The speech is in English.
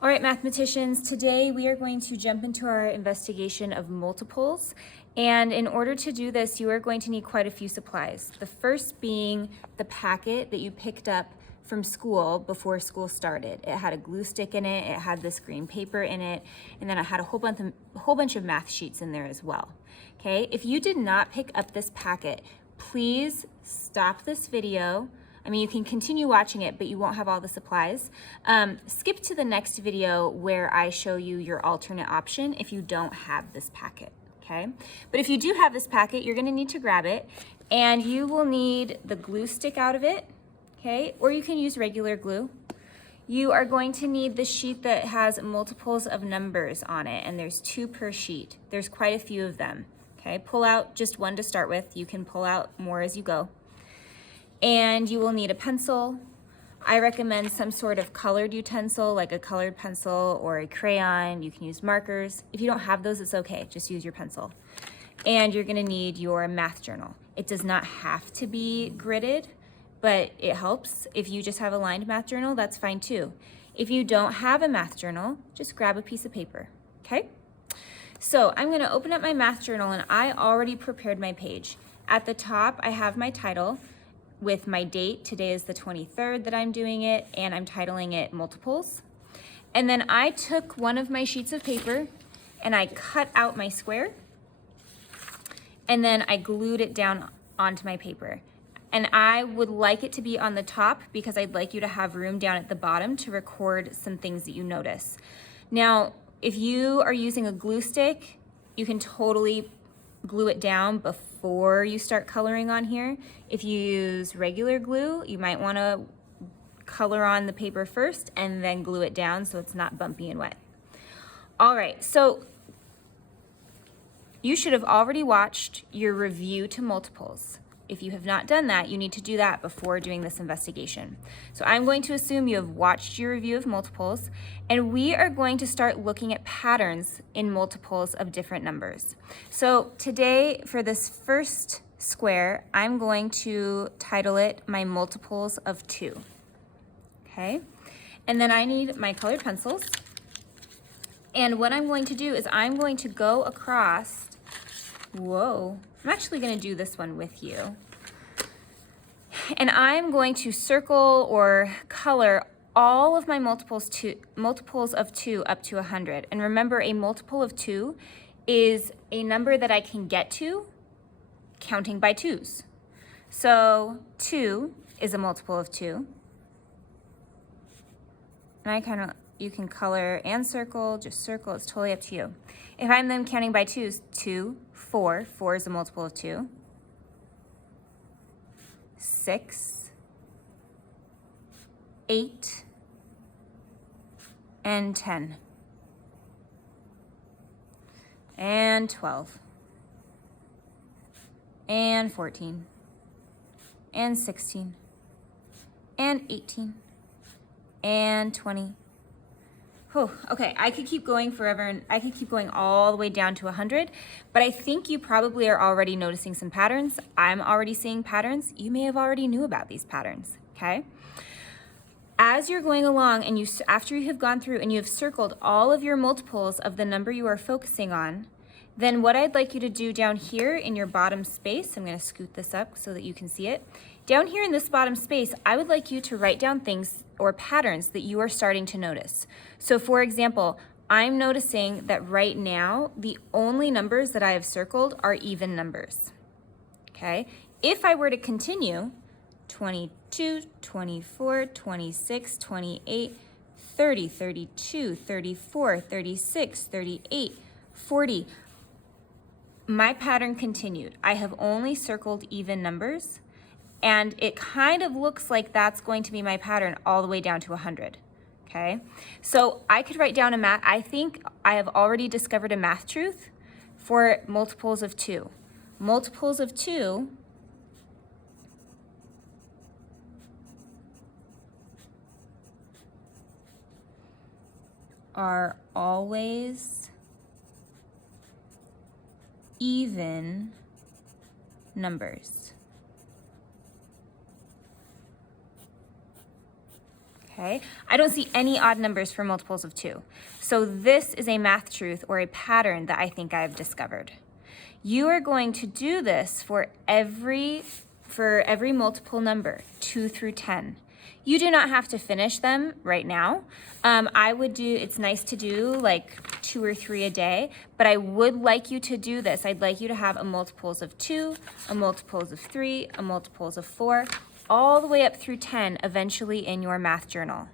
All right, mathematicians, today we are going to jump into our investigation of multiples. And in order to do this, you are going to need quite a few supplies. The first being the packet that you picked up from school before school started. It had a glue stick in it, it had this green paper in it, and then it had a whole bunch of math sheets in there as well. Okay, if you did not pick up this packet, please stop this video. I mean, you can continue watching it, but you won't have all the supplies. Skip to the next video where I show you your alternate option if you don't have this packet, okay? But if you do have this packet, you're gonna need to grab it, and you will need the glue stick out of it, okay? Or you can use regular glue. You are going to need the sheet that has multiples of numbers on it, and there's 2 per sheet. There's quite a few of them, okay? Pull out just 1 to start with. You can pull out more as you go. And you will need a pencil. I recommend some sort of colored utensil, like a colored pencil or a crayon. You can use markers. If you don't have those, it's okay, just use your pencil. And you're gonna need your math journal. It does not have to be gridded, but it helps. If you just have a lined math journal, that's fine too. If you don't have a math journal, just grab a piece of paper, okay? So I'm gonna open up my math journal, and I already prepared my page. At the top, I have my title with my date. Today is the 23rd that I'm doing it, and I'm titling it multiples. And then I took one of my sheets of paper and I cut out my square, and then I glued it down onto my paper. And I would like it to be on the top because I'd like you to have room down at the bottom to record some things that you notice. Now, if you are using a glue stick, you can totally glue it down before you start coloring on here. If you use regular glue, you might want to color on the paper first and then glue it down so it's not bumpy and wet. All right, so you should have already watched your review to multiples. If you have not done that, you need to do that before doing this investigation. So I'm going to assume you have watched your review of multiples, and we are going to start looking at patterns in multiples of different numbers. So today, for this first square, I'm going to title it my multiples of 2, okay? And then I need my colored pencils. And what I'm going to do is I'm going to go across. Whoa, I'm actually gonna do this one with you. And I'm going to circle or color all of my multiples of 2 up to 100. And remember, a multiple of 2 is a number that I can get to counting by 2s. So 2 is a multiple of 2. And you can color and circle, just circle, it's totally up to you. If I'm then counting by 2s, 2, 4, 4 is a multiple of 2. 6, 8, and 10, and 12, and 14, and 16, and 18, and 20. Oh, okay, I could keep going forever, and I could keep going all the way down to 100, but I think you probably are already noticing some patterns. I'm already seeing patterns. You may have already knew about these patterns, okay? As you're going along, and after you have gone through and you have circled all of your multiples of the number you are focusing on, then what I'd like you to do down here in your bottom space, I'm gonna scoot this up so that you can see it. Down here in this bottom space, I would like you to write down things or patterns that you are starting to notice. So for example, I'm noticing that right now, the only numbers that I have circled are even numbers, okay? If I were to continue, 22, 24, 26, 28, 30, 32, 34, 36, 38, 40, my pattern continued. I have only circled even numbers, and it kind of looks like that's going to be my pattern all the way down to 100, okay? So I could write down I think I have already discovered a math truth for multiples of 2. Multiples of 2 are always even numbers. Okay, I don't see any odd numbers for multiples of 2. So this is a math truth or a pattern that I think I've discovered. You are going to do this for every multiple number, 2 through 10. You do not have to finish them right now. It's nice to do like 2 or 3 a day, but I would like you to do this. I'd like you to have a multiples of 2, a multiples of 3, a multiples of 4, all the way up through 10 eventually in your math journal.